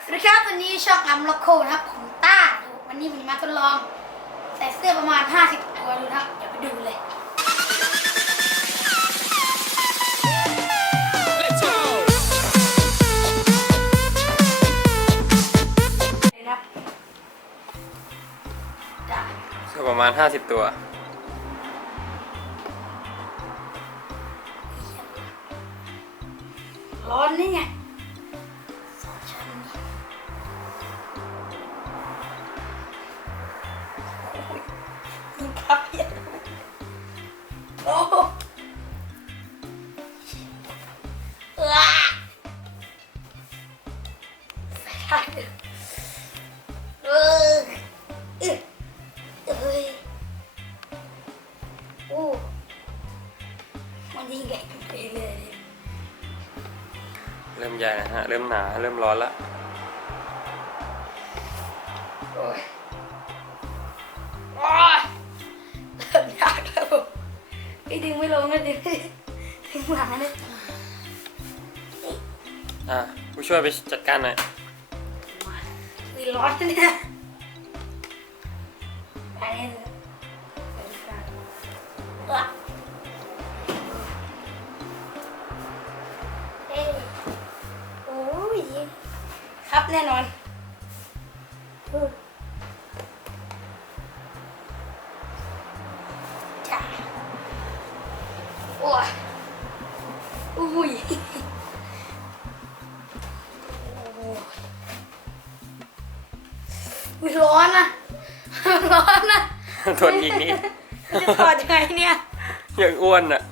สวัสดีครับวันนี้ช่องอัมล็อกโคนะครับของต้าวันนี้ผมมาทดลองใส่เสื้อประมาณ50ตัวดูนะครับเดี๋ยวไปดูเลยนะครับจ้ะเสื้อประมาณ50ตัวร้อนนี่ไงสองชั้นนี่โอ้ยครับเพียรโอ้เออใส่ได้เลยเออเอ้ยเอ้ยโอ้มันยิ่งใหญ่ไปเลยเริ่มใหญ่นะฮะเริ่มหนาเริ่มร้อนละโอ้ยโอ้ยเริ่มยากแล้วผมพี่ดึงไม่ลงเลยดึงหลังเลยผู้ช่วยไปจัดการหน่อยวีร้อนเนี่ยไปเลยเอ้ยโอ้ยครับแน่นอนจ้าโอ้ยอุ้ยอุ้ยร้อนนะร้อนนะทนอีกนิดจะถอดยังไงเนี่ยยังอ้วนอ่ะ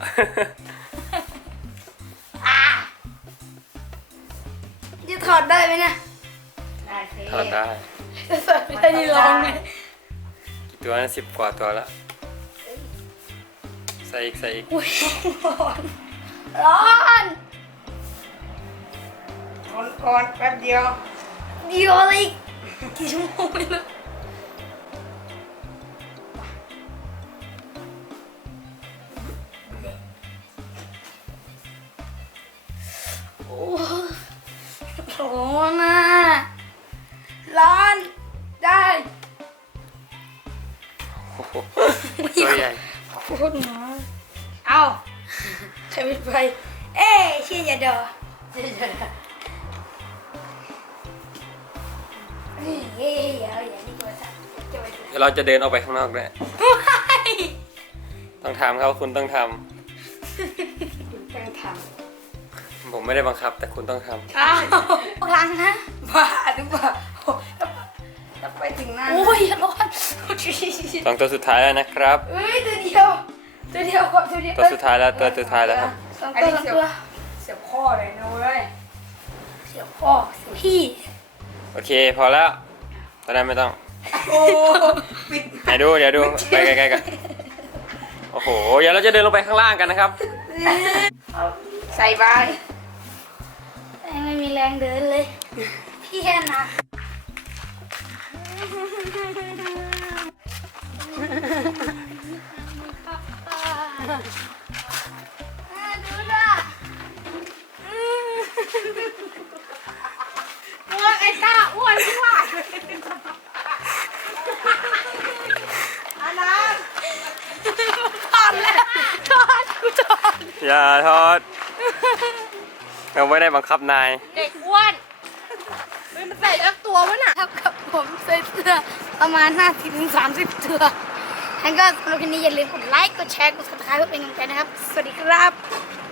จะถอดได้ไหมเนี่ยได้สิถอดได้จะถอดไม่ได้นี่ลองไงกี่ตัวนะ10 กว่าตัวละใส่อีกใส่อีกอุ้ยร้อนก่อนแป๊บเดียวเดียวอะไรอีกกี่ชั่วโมงไม่รู้โอ้ร้อนอ่ะร้อนได้โอ้โหตัวใหญ่โคตรหนาเอาใครเป็นไฟเอ้ยเชี่ยอย่าดอนี่เอ้ยอย่านี่ตัวสั่นจะไปดูเดี๋ยวเราจะเดินออกไปข้างนอกด้วยไม่ต้องทำครับคุณต้องทคุณต้องทำผมไม่ได้บังคับ แต่คุณต้องทอ้าวล้างนะำบ้าหรือเปล่าถ้าไปถึงนั่นโอ้ยร้อนำต้องตัวสุดท้ายแล้วนะครับเอ้ยตัวเดียวตัวเดียวก่อนตัวเดียวตัวสุดท้ายแล้วตัวสุดท้ายแล้วครับสองอันตัวนี้สองเสียบตัวเสียบข้อเลยนะเว้ยเสียพ่อเสียพี่โอเคพอแล้วตอนนั้นไม่ต้องโอ้ปิดไหนดูเดี๋ยวดูไปใกล้ๆกันโอ้โหเดี๋ยวเราจะเดินลงไปข้างล่างกันนะครับใส่ใบไม่มีแรงเดินเลยพี่แค่นะดูนะอ้วนไอ้ต้าอ้วนที่ว่าอันนั้นถอดแล้วถอดกูถอดอย่าทอดเราไม่ได้บังคับนายเด็กอ้วนมันใส่ทั้งตัววะน่ะเท่ากับผมใส่เสื้อประมาณ50-30ตัวงั้นก็สำหรับคลิปนี้อย่าลืมกดไลค์ กดแชร์ กด subscribe เพื่อเป็นกำลังใจนะครับ สวัสดีครับ